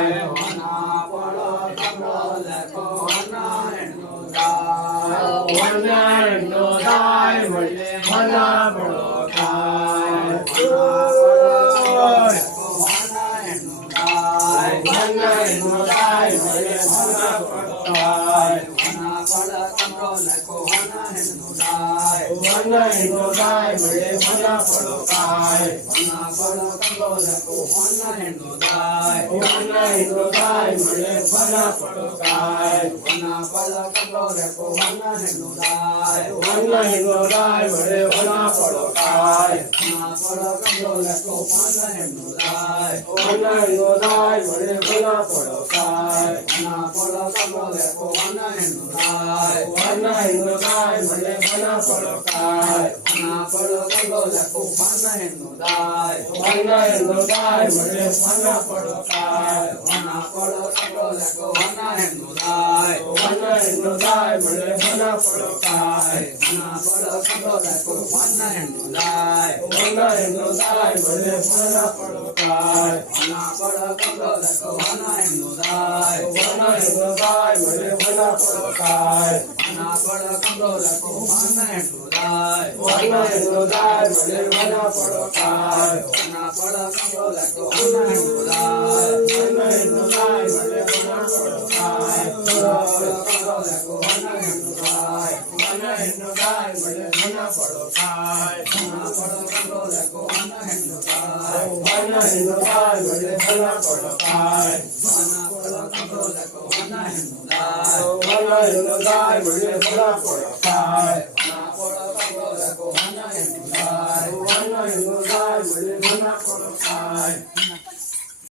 ಹೊನ ಪಡೋ ಕಮಲಕ್ಕೋ ಹೊನ ಹೆಣ್ಣು ದಾಯ್ ಹೊನ ಹೆಣ್ಣು ದಾಯ್ ಒಳ್ಳೆ ಹೊನ ಪಡೋ ಕಾಯ್ ಹೊನ ಹೆಣ್ಣು ದಾಯ್ ಹೊನ ಹೆಣ್ಣು ದಾಯ್ ಒಳ್ಳೆ ಹೊನ ಪಡೋ ಕಾಯ್ ಹೊನ ಪಡ ಕಮಲಕ್ಕೋ ಹೊನ ಹೆಣ್ಣು ದಾಯ್ ಹೊನ ಹೆಣ್ಣು ದಾಯ್ ಒಳ್ಳೆ ಹೊನ ಪಡೋ ಕಾಯ್ ಹೊನ ಪಡ ಕಮಲಕ್ಕೋ ಹೊನ ಹೆಣ್ಣು ದಾಯ್ ಹೊನ ಹೆಣ್ಣು ದಾಯ್ ಒಳ್ಳೆ ಹೊನ ಪಡೋ ಕಾಯ್ ಹೊನ ಪಡ ಕಮಲಕ್ಕೋ ಹೊನ ಹೆಣ್ಣು ದಾಯ್ ಹೊನ ಹೆಣ್ಣು ದಾಯ್ ಒಳ್ಳೆ ಹೊನ ಪಡೋ ಕಾಯ್ ಹೊನ ಪಡ ಕಮಲಕ್ಕೋ ಹೊನ ಹೆಣ್ಣು ದಾಯ್ ಹೊನ ಹೆಣ್ಣು ದಾಯ್ ಒಳ್ಳೆ ಹೊನ ಪಡೋ ಕಾಯ್ ಹೊನ ಪಡ ಕಮಲಕ್ಕೋ ಹೊನ ಹೆಣ್ಣು ದಾಯ್ ಹೊನ ಹೆಣ್ಣು ದಾಯ್ ಒಳ್ಳೆ ಹೊನ ಪಡೋ ಕಾಯ್ ಹೊನ ಪಡ ಕಮಲಕ್ಕೋ ಹೊನ ಹೆಣ್ಣು ದಾಯ್ ಹೊನ ಹೆಣ್ಣು ದಾಯ್ ಒಳ್ಳೆ ಹೊನ ಪಡೋ ಕಾಯ್ ಹೊನ ಪಡ ಕಮಲಕ್ಕೋ ಹೊನ ಹೆಣ್ಣು ದಾಯ್ ಹೊನ ಹೆಣ್ಣು ದಾಯ್ ಒಳ್ಳೆ ಹೊನ ಪಡೋ ಕಾಯ್ ಹೊನ ಪಡ ಕಮಲಕ್ಕೋ ಹೊನ ಹೆಣ್ಣು ದಾಯ್ ಹೊನ ಹೆಣ್ಣು ದಾಯ್ ಒಳ್ಳೆ ಹೊನ ಪಡೋ ಕಾಯ್ ಹೊನ ಪಡ ಕಮಲಕ್ಕೋ ಹೊನ ಹೆಣ್ಣು ದಾಯ್ ಹೊನ ಹೆಣ್ಣು ದಾಯ್ ಒಳ್ಳೆ ಹೊನ ಪಡೋ ಕಾಯ್ ಹೊನ ಪಡ ಕಮಲಕ್ಕೋ ಹೊನ ಹೆಣ್ಣು ದಾಯ್ ಹೊನ ಹೆಣ್ಣು ದಾಯ್ ಒಳ್ಳೆ ಹೊನ ಪಡೋ ಕಾಯ್ ಹೊನ ಪಡ ಕಮಲಕ್ಕೋ ಹೊನ ಹೆಣ್ಣು ದಾಯ್ ಹೊನ ಹೆಣ್ಣು ದಾಯ್ ಒಳ್ಳೆ ಹೊನ ಪಡೋ ಕಾಯ್ ಹೊನ ಪಡ ಕಮಲಕ್ಕೋ ಹೊನ ಹೆಣ್ಣು ದಾಯ್ ಹೊನ ಹೆಣ್ಣು ದಾಯ್ ಒಳ್ಳೆ ಹೊನ ಪಡೋ ಕಾಯ್ ಹೊನ ಪಡ ಕಮಲಕ್ಕೋ ಹೊನ ಹೆಣ್ಣು ದಾಯ್ ಹೊನ ಹೆಣ್ಣು ದಾಯ್ ಒಳ್ಳೆ ಹೊನ ಪಡೋ ಕಾಯ್ ಹೊನ ಪಡ ಕಮಲಕ್ಕೋ ಹೊನ ಹೆಣ್ಣು ದಾಯ್ ಹೊನ ಹೆಣ್ಣು ದಾಯ್ ಒಳ್ಳೆ ಹೊನ ಪಡೋ ಕಾಯ್ ಹೊನ ಪಡ ಕಮಲಕ್ಕೋ ಹೊನ ಹೆಣ್ಣು ದಾಯ್ ಹೊನ ಹೆಣ್ಣು ದಾಯ್ ಒಳ್ಳೆ ಹೊನ ಪಡೋ ಕಾಯ್